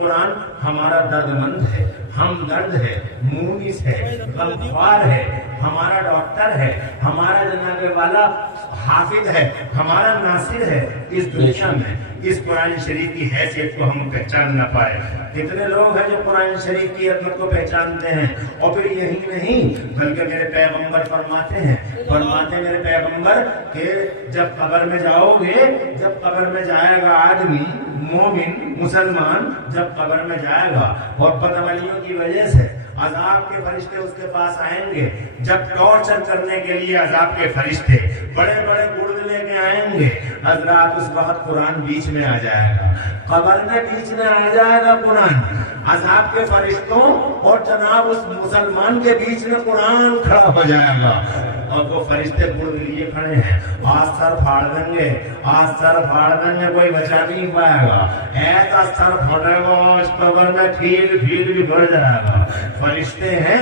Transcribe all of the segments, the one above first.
कुरान हमारा दर्दमंद है, हमदर्द है, मुनीस है, गमख्वार है, हमारा डॉक्टर है, हमारा जनाबे वाला हाफिज है, हमारा नासिर है। इस दुनिया में इस कुरान शरीफ की हैसियत को हम पहचान ना पाए। कितने लोग हैं जो कुरान शरीफ की अजमत को पहचानते हैं। और फिर यही नहीं बल्कि मेरे पैगंबर फरमाते मेरे पैगंबर के जब कब्र में जाओगे, जब कब्र में जाएगा आदमी मोमिन मुसलमान, जब कब्र में जाएगा और बदअमलियों की वजह से अजाब के फरिश्ते उसके पास आएंगे, जब टॉर्चर करने के लिए अजाब के फरिश्ते बड़े बड़े गुर्द लेके आएंगे, हजरात उस वक्त कुरान बीच में आ जाएगा, कब्र में बीच में आ जाएगा कुरान, अजाब के फरिश्तों और जनाब उस मुसलमान के बीच में कुरान खड़ा हो जाएगा। और वो फरिश्ते गुर्द लिए खड़े हैं, आज सर फाड़ देंगे, आज सर फाड़ देंगे, कोई बचा नहीं पाएगा। ऐसा सर फटेगा उस कब्र में ठीक भी बढ़ जाएगा। फरिश्ते हैं,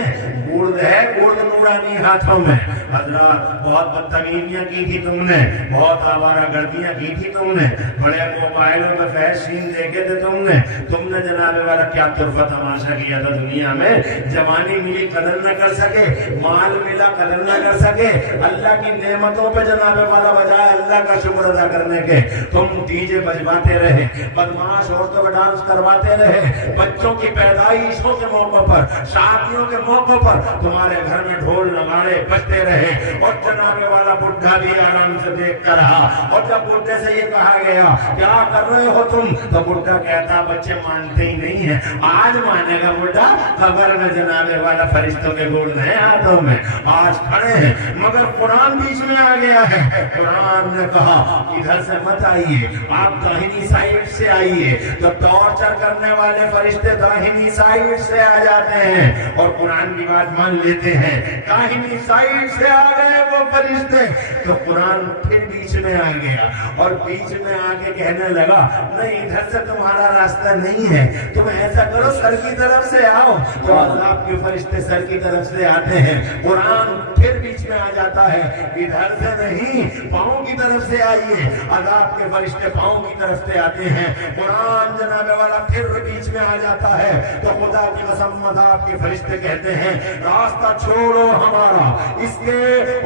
गुर्द है, गुर्द नूरानी हाथों में। हजरत बहुत बदतमीजियां की थी तुमने, बहुत आवारागर्दियां की थी तुमने, बड़े मोबाइलों में फैश सीन देखे थे तुमने जनाबे वाला क्या तुरफा तमाशा किया था दुनिया में। जवानी मिली कदर न कर सके, माल मिला कदर न कर सके, अल्लाह की नेमतों पे जनाबे वाला बजाय अल्लाह का शुक्र अदा करने के तुम डीजे बजवाते रहे, बदमाश औरतों का डांस करवाते रहे, बच्चों की पैदाइशों के मौकों पर, शादियों के मौकों पर तुम्हारे घर में ढोल नगाड़े बजते रहे। और जनाबे वाला बुढ़ा भी आराम से देखता रहा। और जब बुढ़े से ये कहा गया क्या कर रहे हो तुम, तो बुढ़ा कहता बच्चे मानते ही नहीं है। आज मानेगा बुढ़ा, कब्र में जनाबे वाला फरिश्तों के गुण है हाथों में, आज खड़े हैं। मगर कुरान बीच में आ गया है। कुरान ने कहा इधर से मत आइए, आप दाहिनी साइड से आइए। तो टॉर्चर करने वाले फरिश्ते दाहिनी साइड से आ जाते हैं और कुरान की बात मान लेते हैं। दाहिनी साइड से आ गए वो फरिश्ते, तो कुरान फिर बीच में आ गया और बीच में आके कहने लगा नहीं इधर से तुम्हारा रास्ता नहीं है, तुम ऐसा करो सर की तरफ से आओ। तो अल्लाह के फरिश्ते सर की तरफ से आते हैं, कुरान फिर बीच में आ जाता है, इधर से नहीं पांव की तरफ से आइए। अजाब के फरिश्ते पांव की तरफ से आते हैं, कुरान जनाबे वाला फिर बीच में आ जाता है। तो खुदा की कसम अजाब के फरिश्ते कहते हैं रास्ता छोड़ो हमारा, इसके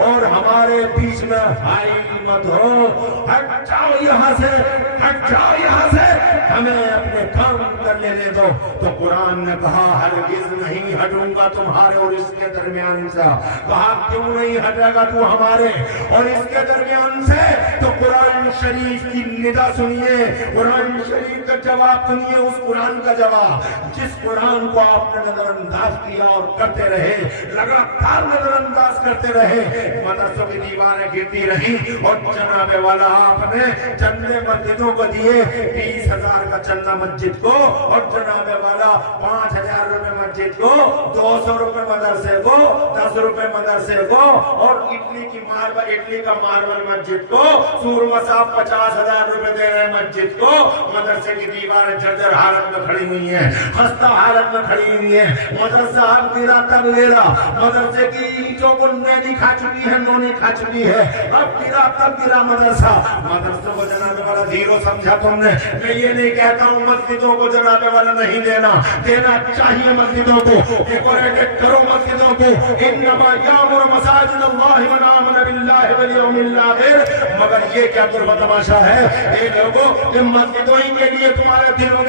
और हमारे बीच में हाई मत हो, हट जाओ यहाँ से, हट जाओ यहाँ से, हमें अपने काम कर लेने दो। तो कुरान ने कहा हरगिज नहीं हटूंगा तुम्हारे और इसके दरमियान से। कहा क्यों नहीं हटेगा तू हमारे और इसके दरमियान से? तो कुरान शरीफ की निदा सुनिए, कुरान शरीफ का जवाब सुनिए, उस कुरान का जवाब जिस कुरान को आपने नजरअंदाज किया और करते रहे, लगातार नजरअंदाज करते रहे, मदरसों की दीवारें गिरती रही और जनाबे वाला आपने चंदे मस्जिदों को दिए, 20,000 का चंदा मस्जिद को और जनाबे वाला 5,000 रुपए मस्जिद को, 200 रुपए मदरसे को, 10 रुपए मदरसे को और इटली का मार्बल मस्जिद को, सूरमा साहब 50,000 रुपए दे रहे हैं मस्जिद को। मदरसे की दीवारें जर्जर हालत में खड़ी हुई हैं, खस्ता हालत में खड़ी हुई हैं। मदरसा अब गिरा तब गिरा, मदरसे की ईंटों को नैनी खा चुकी है, नोनी खा चुकी है, अब गिरा तब गिरा मदरसा। मदरसों को जनाबे वाला जीरो समझा तुमने। मैं ये नहीं कहता हूँ मस्जिदों को जनाबे वाला नहीं देना, देना चाहिए मस्जिदों को, डेकोरेटेड करो मस्जिदों को। इन्नमा यामुरु मसाजिद अल्लाहि मन आमन बिल्लाहि वल यौमिल आखिर। मगर ये क्या दुर्बा तमाशा है ये लोगों, इन मस्जिदों के लिए तुम्हारे दिलों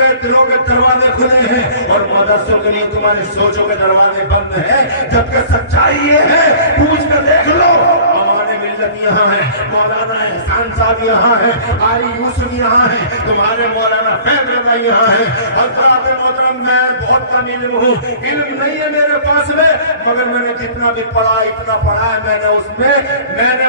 के दरवाजे खुले हैं और मदरसों के लिए तुम्हारी सोचों के दरवाजे बंद हैं। जबकि सच्चाई ये है, पूछ कर देख लो, हमारे मिल्लत यहाँ है, मौलाना एहसान साहब यहाँ है, कारी यूसुफ यहाँ है, तुम्हारे मौलाना फैज़ यहाँ है। हज़रात मोहतरम मैं बहुत कम इल्म हूँ, इल्म नहीं है मेरे पास में, मगर मैंने जितना भी पढ़ा इतना पढ़ा है, मैंने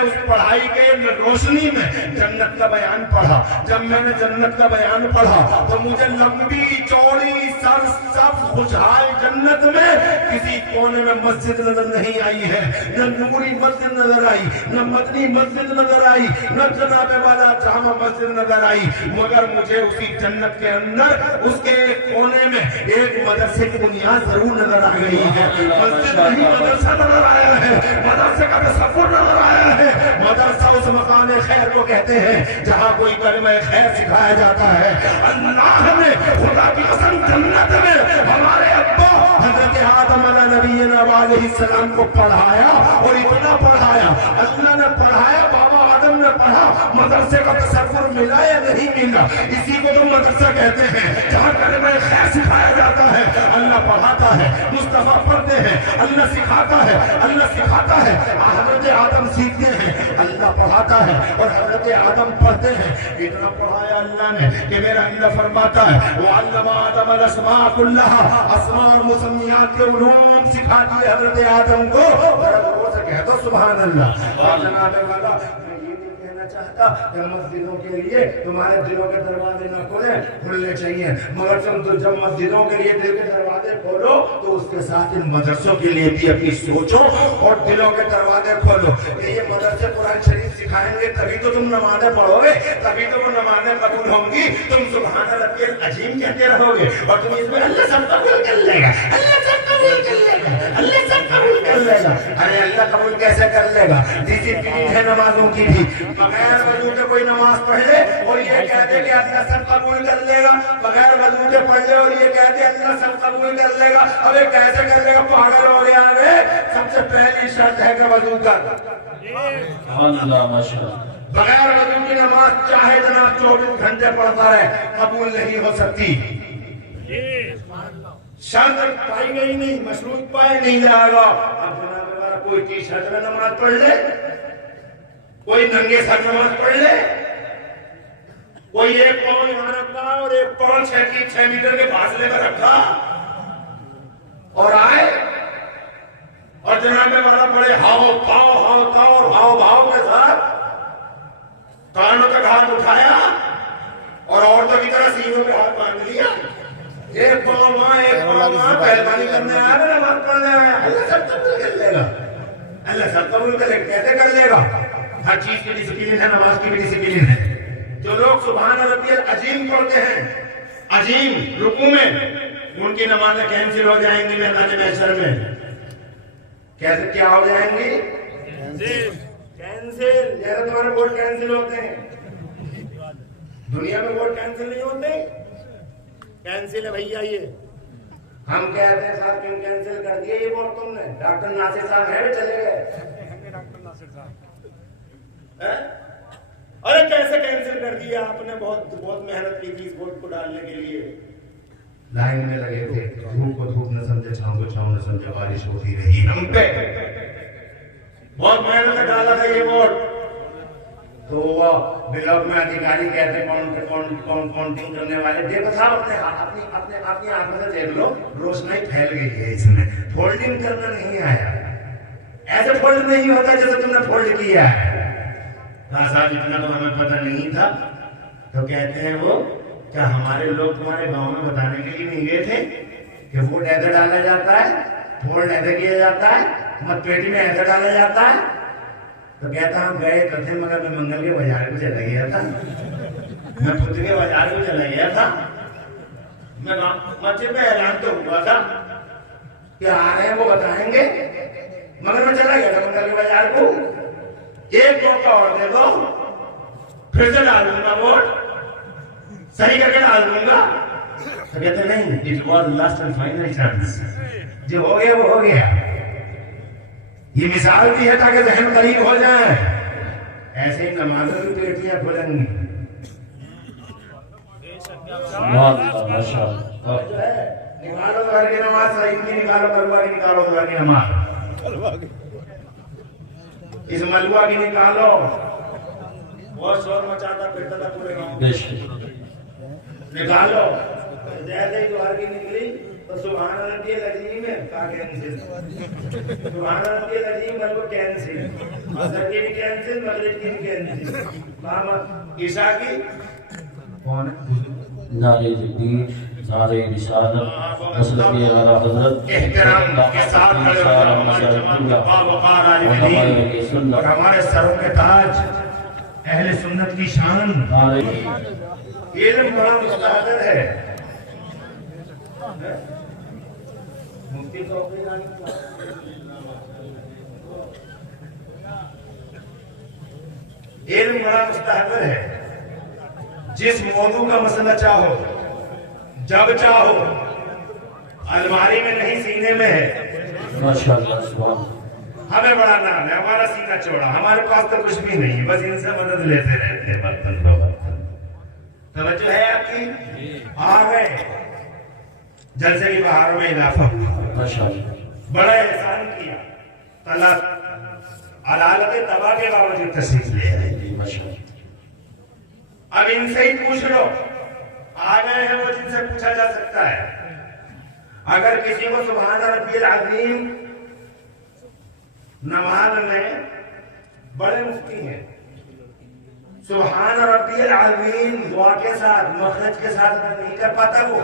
उस पढ़ाई के रोशनी में जन्नत का बयान पढ़ा। जब मैंने जन्नत का बयान पढ़ा तो मुझे लंबी चौड़ी सब खुशहाल जन्नत में किसी कोने में मस्जिद नजर नहीं आई है, न नूरी मस्जिद नजर आई, न मदनी मस्जिद नजर आई, न जनाबे वाला जामा मस्जिद नजर आई। मगर मुझे उसी जन्नत के अंदर उसके कोने में एक मदरसे की बुनियाद जरूर नजर आ गई है, मस्जिद नहीं मदरसा नजर आया है, मदरसे का तसव्वुर नजर आया है। मदरसा उस मकाम खैर को कहते हैं जहाँ कोई कलमा खैर सिखाया जाता है। अल्लाह ने खुदा की कसम जन्नत में हमारे अब्बा हजरत आदम अलैहिस्सलाम को पढ़ाया और इतना पढ़ाया, अल्लाह ने पढ़ाया, बाबा आदम ने पढ़ा। मदरसे का तसव्वुर मिला या नहीं मिला? इसी को तो मदरसा कहते हैं जहाँ कलमा खैर सिखाया जाता है। अल्लाह पढ़ाता है, मुस्तफा पढ़ते हैं, अल्लाह सिखाता है, अल्लाह सिखाता है, हजरत आदम सीखते हैं, अल्लाह पढ़ाता है और हजरत आदम पढ़ते हैं। इतना पढ़ाया अल्लाह ने कि मेरा अल्लाह फरमाता है वो अल्लामा आदम अलअस्मा कुल्लहा, अस्मा और मुसम्मियात के उलूम सिखा दिए हजरत आदम को। से कह दो सुभान अल्लाह। और जनाब वाला चाहता कि मस्जिदों के लिए तुम्हारे दिलों के दरवाजे ना खुलने चाहिए, मगर तुम तो जब मस्जिदों के लिए दिल के दरवाजे खोलो तो उसके साथ इन मदरसों के लिए भी अपनी सोचो और दिलों के दरवाजे खोलो। ये मदरसे कुरान शरीफ सिखाएंगे तभी तो तुम नमाजें पढ़ोगे, तभी तो वो नमाजें कबूल होंगी। तुम सुभान रब्बियल अजीम कहते रहोगे और तुम इसमें अल्लाह सब कबूल कर लेगा, अल्लाह सब कबूल कर लेगा, अल्लाह सब कबूल कर लेगा। अरे अल्लाह कबूल कैसे कर लेगा? डिसिप्लिन है नमाजों की भी, बगैर वजू के कोई नमाज पढ़ ले और ये कहते कि अल्लाह सब कबूल कर लेगा, बगैर वजू के पढ़ ले और ये कहते अल्लाह सब कबूल कर लेगा। अबे कैसे कर लेगा? पागल हो गया है। सबसे पहली शर्त है कि वजू कर। बगैर वजू की नमाज चाहे जनाब 24 घंटे पढ़ता है कबूल नहीं हो सकती। शर्त पाई गई नहीं, मशरूत पाए नहीं जाएगा। अब जनाब कोई टी शर्ट में नमाज पढ़ ले, कोई नंगे सर नमाज पढ़ ले, कोई एक पाँव यहाँ रखा और एक पाँव 6 मीटर के फासले में रखा और आए और जनाबे वाला पड़े हाव पाव और हाव भाव के साथ कानों तक हाथ उठाया और औरतों की तरह सीनों पे हाथ बांध लिया। एक पाँव वहां एक पाँव वहां, पहलवानी करने आया, नमाज पढ़ने आया। अल्लाह सब कबूल कर लेगा, अल्लाह सब कबूल कर लेगा। कैसे कर लेगा? हर चीज की डिसिप्लिन है, नमाज की भी डिसिप्लिन है। जो लोग सुभान रब्बियल अजीम पढ़ते हैं, अजीम रुकू में, उनकी नमाजें कैंसिल हो जाएंगी मैदान महशर में। कैसे क्या हो जाएंगी? कैंसिल। जैसे तुम्हारे वोट कैंसिल होते हैं, दुनिया में वोट कैंसिल नहीं होते, कैंसिल है भैया। ये हम कहते हैं साहब क्यों कैंसिल कर दिए ये वोट तुमने? डॉक्टर नासिर साहब है चले गए। डॉक्टर नासिर साहब अरे कैसे कैंसिल कर दिया आपने? बहुत मेहनत की थी इस वोट को डालने के लिए, लाइन में लगे थे, धूप को धूप न समझे, छांव को छांव न समझे, बारिश होती रही हम पे, बहुत मेहनत से डाला था ये वोट। तो ब्लॉक में अधिकारी कहते काउंटिंग करने वाले, देखो साहब अपनी आंखों से देख लो, रोशनाई फैल गई है इसमें, फोल्डिंग करना नहीं आया। ऐसे फोल्ड नहीं होता जैसे तुमने फोल्ड किया है। साहब इतना तो हमें पता नहीं था। तो कहते हैं वो क्या हमारे लोग तुम्हारे गांव में बताने के लिए नहीं गए थे कि वोट ऐसे डाला जाता है, फोल्ड ऐसे किया जाता है, मतपेटी में ऐसे डाला जाता है? तो कहता हम गए तो थे, मगर मैं मंगल के बाजार को चला गया था, मैं खुद के बाजार को चला गया था, मैं मस्जिद में ऐलान तो हुआ था कि आ रहे हैं वो बताएंगे, मगर मैं चला गया था मंगल के बाजार को। एक मौका और दे दो, फिर से डाल दूंगा वोट, सही करके डाल दूंगा। तो कहते नहीं, it was last and final chance, जो हो गया वो हो गया। ये मिसाल भी है ताकि जहन करीब हो जाए। ऐसे ही नमाजों की पेटियां खुलेंगी। निकालो घर की नमाज, सही की निकालो, मलुआ की निकालो, घर की नमाज, इस मलुआ की निकालो। बहुत शोर मचाता फिरता था पूरे गाँव, निकालो। जैसे ही द्वार की निकली तो सुभान रब्बियल अज़ीम में का कैंसिल, सुभान रब्बियल अज़ीम बल्कि कैंसिल, असर की भी कैंसिल, मगरिब की भी कैंसिल, ईशा की कौन नारे तकबीर, नारे रिसालत, मसलक आला हज़रत, एहतराम के साथ और हमारे सरों के ताज, अहले सुन्नत की शान। इल्म बड़ा मुस्तहदर है, मुफ्ती चौकी जाने इल्म बड़ा मुस्तहक़र है। जिस मौजू का मसला चाहो जब चाहो, अलमारी में नहीं सीने में है। माशाअल्लाह सुभान। हमें बड़ा नाम है, हमारा सीना चौड़ा, हमारे पास तो कुछ भी नहीं है, बस इनसे मदद लेते रहते हैं। बर्तन तवज्जो है आपकी? आ गए जलसे की बहारों में इजाफा माशाअल्लाह। बड़ा एहसान किया, तलाक अदालत तबाह के बावजूद तशरीफ ले आए। अब इनसे ही पूछ लो, आ गए हैं वो जिनसे पूछा जा सकता है। अगर किसी को सुभान रब्बियल अज़ीम नमाज में बड़े मुफ्ती हैं, सुभान रब्बियल अज़ीम दुआ के साथ मखरज के साथ अगर नहीं कर पाता वो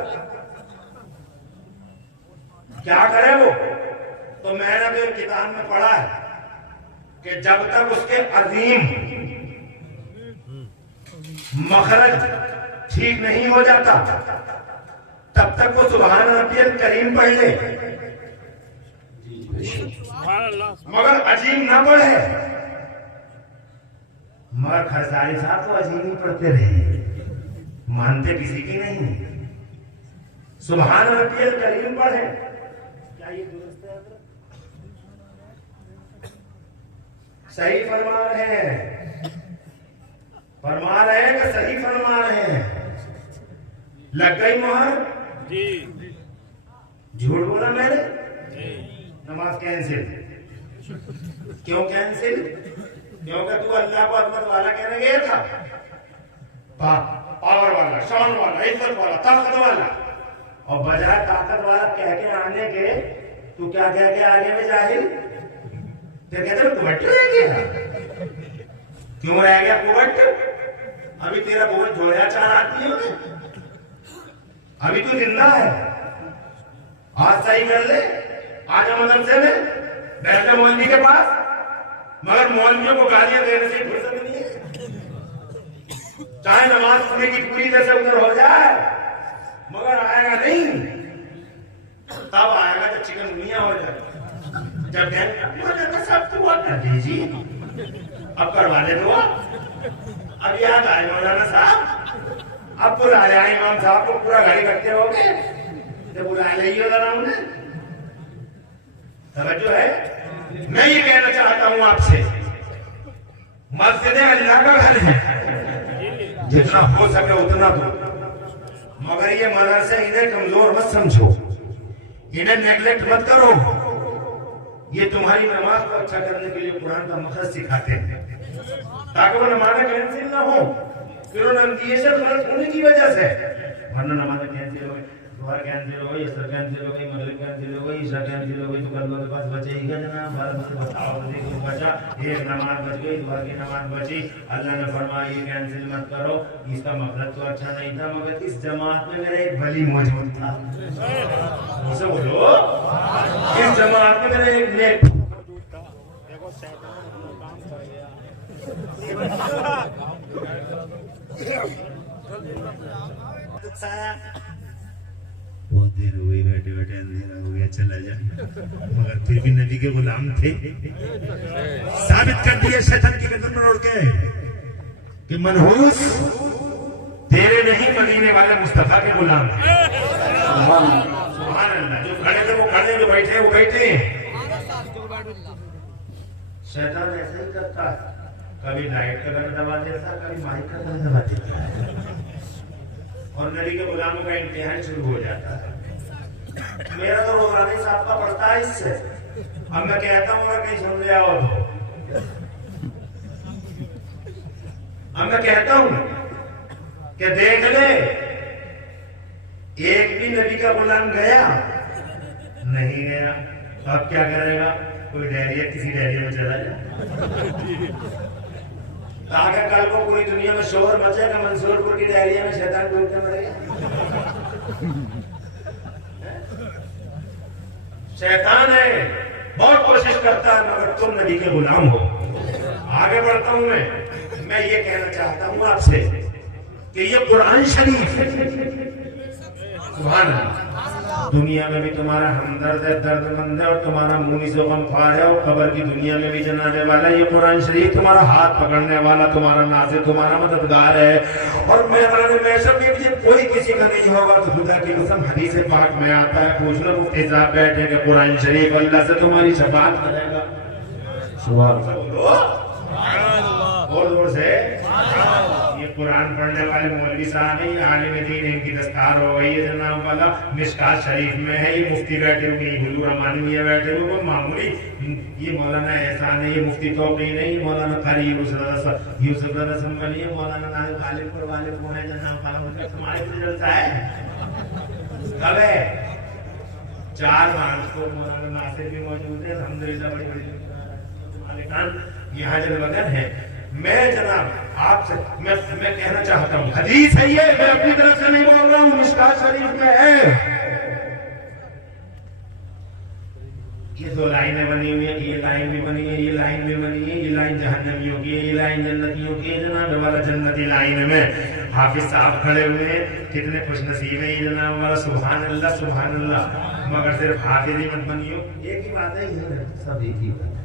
क्या करे? वो तो मैंने तो एक किताब में पढ़ा है कि जब तक उसके अजीम मखरज ठीक नहीं हो जाता तब तक वो सुभान रब्बियल करीम पढ़ ले, मगर अजीम ना पढ़े। मगर खरसारी साहब तो अजीम ही पढ़ते रहे, मानते किसी की नहीं। सुभान रब्बियल करीम पढ़े, क्या ये दुरुस्त है? सही फरमा रहे हैं, फरमा रहे हैं कि सही फरमा रहे हैं। लग गई मोहर जी? झूठ बोला मैंने? नमाज कैंसिल। क्यों कैंसिल? क्योंकि तू अल्लाह को अजमत वाला कहने गया था, पावर वाला, शान वाला, इज्जत वाला, ताकत वाला, और बजाय ताकत वाला कह के आने के तू क्या कह के आगे में जाहिल? फिर कहते कुबट रह गया। क्यों रह गया कुबट? अभी तेरा कुबट झोलिया चार आती है, अभी तू जिंदा है। आज सही कर ले, आजा मदरसे में बैठ जा मौलवी के पास, मगर मौलवियों को गालियां देने से फुर्सत नहीं है। चाहे नमाज पूरी की पूरी जैसे उधर हो जाए, मगर आएगा नहीं। तब आएगा जब चिकनगुनिया हो जाए, जब सब दुआ कर दीजिए, अब करवा दे दुआ। अब याद आए मौलाना साहब, अब बुलाया इमाम साहब को, पूरा घर इकट्ठे हो गए, जब बुलाया नहीं होता ना उन्हें। तवज्जो है? मैं ये कहना चाहता हूं आपसे, मस्जिद अल्लाह का घर है, जितना हो सके उतना दो, मगर ये मदरसे इन्हें कमजोर मत समझो, इन्हें नेग्लेक्ट मत करो। ये तुम्हारी नमाज को अच्छा करने के लिए कुरान का मखरज सिखाते हैं, ताकि वो नमाज कैंसिल ना हो, फिर होने की वजह से। वरना नमाज कैंसिल हो गई, दुआ कैंसिल हो गई, असर कैंसिल हो गई, मगरिब कैंसिल हो गई, ईशा कैंसिल हो गई, तो कल के पास बचेगी जनाब? बताओ देखो, बचा एक नमाज बच गई, दुआ की नमाज बची। अल्लाह ने फरमाया ये कैंसिल मत करो, इसका मतलब तो अच्छा नहीं था, मगर इस जमात में मेरा एक वली मौजूद था। उसे बोलो, इस जमात में मेरा एक नेक बहुत देर हो गई, बैठे बैठे अंधेरा हो गया, चला जाए, मगर फिर भी नबी के गुलाम थे। साबित कर दिए शैतान की गर्दन पर उड़ के कि मनहूस तेरे नहीं, मदीने वाले मुस्तफा के गुलाम थे। सुभान अल्लाह। जो खड़े थे वो खड़े, जो बैठे वो बैठे। शैतान ऐसे ही करता है, कभी लाइट का घर दबा देता, कभी माइक का घर दबा देता, और नबी के गुलामों का इम्तिहान शुरू हो जाता है। मेरा तो रोजाना साहब का पड़ता है इससे। अब मैं कहता हूँ अगर कहीं सुन ले आओ तो, अब मैं कहता हूँ कि देख ले, एक भी नबी का गुलाम गया नहीं गया, तो अब क्या करेगा? कोई डायरिया, किसी डायरिया में चला जाए, ताकि कल को पूरी दुनिया में शोर मचेगा, मंसूरपुर की डायरिया में शैतान डूबते मरेगा। शैतान है, बहुत कोशिश करता है, मगर तुम नबी के गुलाम हो। आगे बढ़ता हूं मैं ये कहना चाहता हूं आपसे कि ये कुरान शरीफ, सुभान अल्लाह, दुनिया में भी तुम्हारा हमदर्द है, दर्दमंद है, और तुम्हारा मुनीस व गमख्वार है, और कब्र की दुनिया में भी जनाने वाला ये कुरान शरीफ तुम्हारा हाथ पकड़ने वाला, तुम्हारा नासिर, तुम्हारा मददगार है। और मैदान महशर में भी कोई किसी का नहीं होगा तो खुदा की कसम हदीस पाक में आता है, पूछ लो मुफ्ती साहब बैठेंगे कुरान शरीफ अल्लाह से तुम्हारी शफाअत करेगा। सुभान अल्लाह। और जोर से ये कुरान पढ़ने वाले मौलवी साहब नहीं, आलिम दीन, इनकी दस्तार हो गई है जनाब वाला। मिशकात शरीफ में है, ये मुफ्ती बैठे हुए, हुजूर अमानी मियां बैठे हुए, वो मामूली ये मौलाना एहसान है, ये मुफ्ती तौक़ी नहीं, मौलाना कारी यूसुफ रज़ा संभली है, मौलाना नाहिद गालिबपुर वाले को है जनाब वाला, उनका तुम्हारे से जलसा है कब है 4 मार्च को मौलाना नासिर भी मौजूद है, अल्हम्दुलिल्लाह बड़ी यहाँ जलवगर है। मैं जनाब आपसे मैं कहना चाहता हूँ, हदीस है ये, मैं अपनी तरफ से नहीं बोल रहा हूँ, मिशकात शरीफ में है। ये 2 लाइनें बनी हुई है, ये लाइन भी बनी है, ये लाइन भी बनी है, ये लाइन जहन्नमियों की है, ये लाइन जन्नतियों की है जनाब वाला। जन्नती लाइन में हाफिज साहब खड़े हुए हैं, कितने खुशनसीब है ये जनाब वाला। सुभान अल्लाह सुभान अल्लाह। मगर सिर्फ हाफिज ही मत बनियो, एक ही बात है, सब एक ही बात।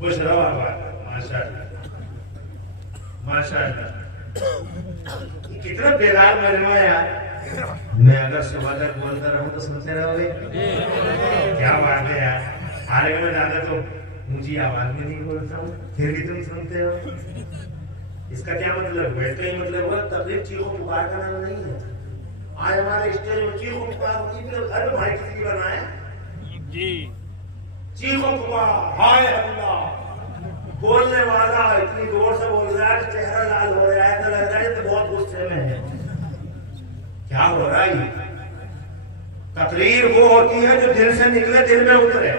खुश रहो आबाद, माशाअल्लाह माशाअल्लाह। कितना बेदार मजमा है यार। मैं अगर सुबह तक बोलता रहूं तो सुनते रहोगे, क्या बात है यार। हारे में ज्यादा तो ऊंची आवाज में नहीं बोलता हूँ, फिर भी तुम सुनते हो। इसका क्या मतलब है? इसका ही मतलब हुआ तकलीफ चीखों पुकार का नाम नहीं है। आज हमारे स्टेज में चीखों पुकार होती है, घर में भाई किसी बनाए जी, चीखों पुकार, हाय अल्लाह। बोलने वाला इतनी जोर से बोल रहा है, चेहरा लाल हो रहा है, तो लग रहा है तो बहुत गुस्से में है। क्या हो रहा है? तकरीर वो होती है जो दिल से निकले, दिल में उतरे।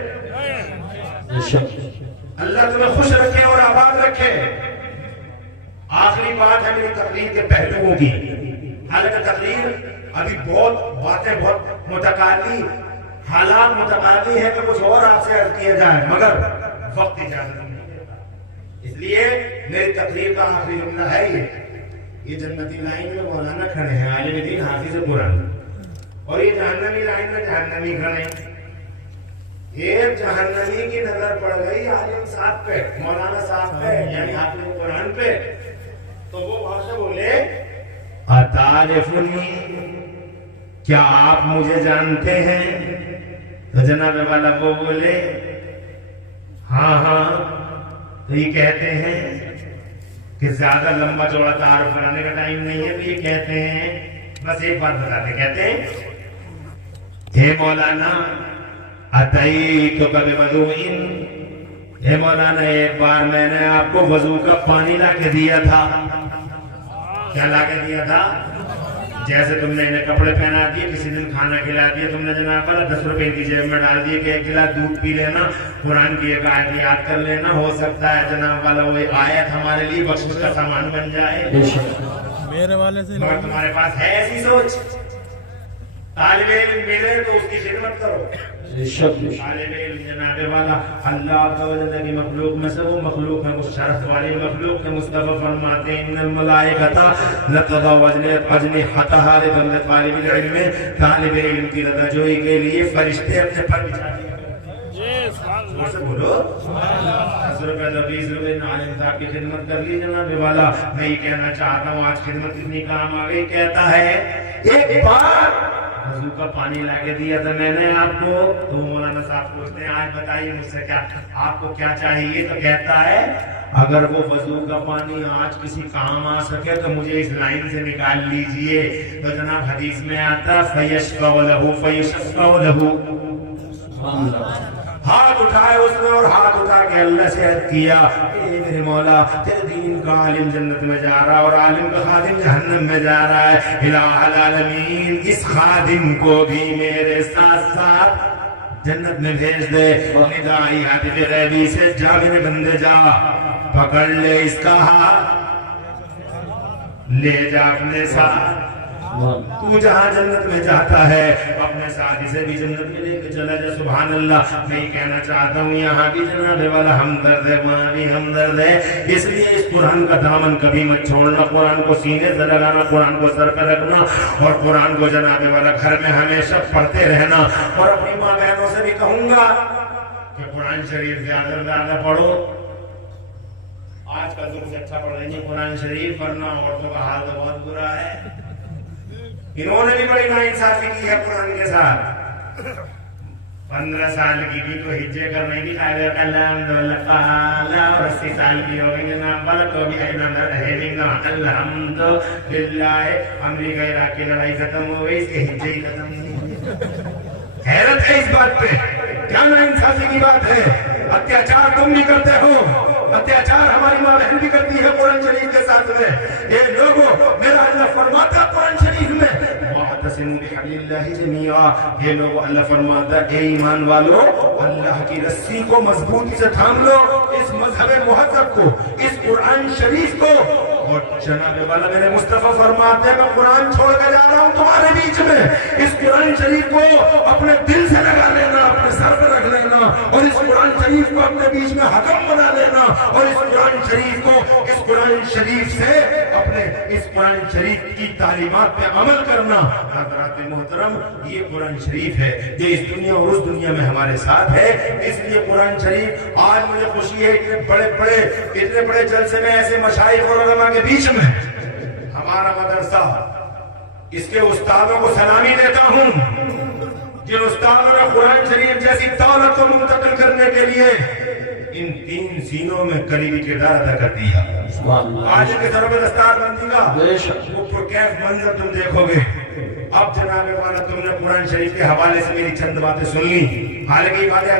अल्लाह तुम्हें खुश रखे और आबाद रखे। आखिरी बात है मेरी तकरीर के पहलुओं की। हालांकि तकरीर अभी बहुत बातें, बहुत मुतकाली हालात मुतकाली है कि कुछ और आपसे अर्ज किया जाए, मगर वक्त इजाजत नहीं देता। इसलिए मेरी तकरीर का आखिरी जुमला है ये जन्नती लाइन में मौलाना खड़े हैं, आलिम दीन हाफिज कुरान, और ये जहन्नमी लाइन में जहन्नमी खड़े। एक जहन्नमी की नजर पड़ गई आलिम साहब पे, मौलाना साहब पे, यानी हाफिज कुरान पे, तो वो वहां से बोले, अतारिफुनी, क्या आप मुझे जानते हैं? तो जनाब वाला वो बोले, हाँ हाँ। तो ये कहते हैं कि ज्यादा लंबा चौड़ा तारुफ बनाने का टाइम नहीं है, तो ये कहते हैं, बस एक बात बताते, कहते हैं, हे मौलाना अतई तो कभी वजूइन, हे मौलाना एक बार मैंने आपको वजू का पानी ला के दिया था। क्या ला के दिया था? जैसे तुमने इन्हें कपड़े पहना दिए, किसी दिन खाना खिला दिया तुमने, जनाब वाला 10 रुपए की जेब में डाल दिए कि 1 गिलास दूध पी लेना, कुरान की एक आयत याद कर लेना, हो सकता है जनाब वाला वो आयत हमारे लिए बख्शिश का सामान बन जाए। मेरे वाले से मगर तुम्हारे पास है ऐसी सोच? तालिबे इल्म मिले तो उसकी खिदमत करो। तालिबे इल्म जनाबे वाला अल्लाह तआला की मखलूक में से वो मखलूक है, उस शरफ वाली मखलूक के मुस्तफा फरमाते हैं, इन्नल मलाइकता लतदा अजनिहतहा लितालिबिल इल्म, तालिबे इल्म की रज़ाजोई के लिए फरिश्ते अपने पर बिछा दिए। बोलो 10 रुपए 20 रुपए आलिम साहब की खिदमत कर ली जनाबे वाला। मैं ये कहना चाहता हूँ आज खिदमत कितनी काम आ गई। कहता है एक बार वजू का पानी लाके दिया था मैंने आपको, तो मौलाना साहब पूछते हैं, आज बताइए मुझसे क्या आपको क्या चाहिए? तो कहता है अगर वो वजू का पानी आज किसी काम आ सके तो मुझे इस लाइन से निकाल लीजिए। तो जनाब हदीस में आता फयशफ़अ लहू फयशफ़अ लहू, हाथ उठाए उसने और हाथ उठा के अल्लाह से अर्ज किया, मेरे मौला तेरे दीन का आलिम जन्नत में जा रहा है और आलिम का खादिम जहन्नम में जा रहा है, इलाहुल आलमीन इस खादिम को भी मेरे साथ साथ जन्नत में भेज दे। निदाई हातिफ गैबी से जा, मेरे बंदे जा, पकड़ ले इसका हाथ, ले जा अपने साथ, तू जहाँ जन्नत में जाता है अपने साथी से भी जन्नत में लेके चला जा। सुभान अल्लाह। मैं कहना चाहता हूँ यहाँ भी जनाबे वाला हमदर्द है, वहाँ भी हमदर्द है। इसलिए इस कुरान का दामन कभी मत छोड़ना, कुरान को सीने से लगाना, कुरान को सर पे रखना और कुरान को जनाबे वाला घर में हमेशा पढ़ते रहना। और अपनी माँ बहनों से भी कहूंगा कि कुरान शरीफ ज्यादा से ज्यादा पढ़ो। आज का दुख से अच्छा पढ़ लेंगे कुरान शरीफ, वरना औरतों का हाल तो बहुत बुरा है। इन्होंने भी बड़ी नाइंसाफी की है कुरान के साथ। 15 साल की भी तो हिज्जे करने की और 80 साल की हो गई जनाब वाला तो भी अल्हम्दुलिल्लाह अमेरिका इराक की लड़ाई खत्म हो गई, इसके हिज्जे ही खत्म नहीं। हैरत है इस बात पे, क्या नाइंसाफी की बात है। अत्याचार तुम भी करते हो, अत्याचार हमारी माँ बहन भी करती है कुरान शरीफ के साथ में। ये लोगों, मेरा अल्लाह फरमाता कुरान शरीफ में, ये लोग अल्लाह फरमाता है ईमान वालों अल्लाह की रस्सी को मजबूती से थाम लो, इस मजहब मुहज्जब को, इस कुरान शरीफ को। और जनाबे वाला मेरे मुस्तफा फरमाते हैं मैं कुरान छोड़ कर जा रहा हूँ तुम्हारे बीच में। इस कुरान शरीफ को अपने दिल से लगा लेना, अपने सर पर रख लेना और इस कुरान शरीफ को अपने बीच में हकम बना लेना और इस कुरान शरीफ को, इस कुरान शरीफ से अपने इस कुरान शरीफ की तालीमात पे अमल करना। हज़रात मोहतरम, ये कुरान शरीफ है जो इस दुनिया और उस दुनिया में हमारे साथ है। इसलिए कुरान शरीफ, आज मुझे खुशी है इतने बड़े जलसे में ऐसे मशाइख और उलमा के बीच में हमारा मदरसा, इसके उस्तादों को सलामी देता हूँ जिन उस्तादों ने कुरान शरीफ जैसी दौलत को मुंतकिल करने के लिए इन 3 सीनों में करीबी किरदार अदा कर दिया। आज के तरफ दस्तारबंदी का वो कैफ मंजर तुम देखोगे। अब जनाबे वाला तुमने कुरान शरीफ के हवाले से मेरी चंद बातें सुन ली, हालांकि बातें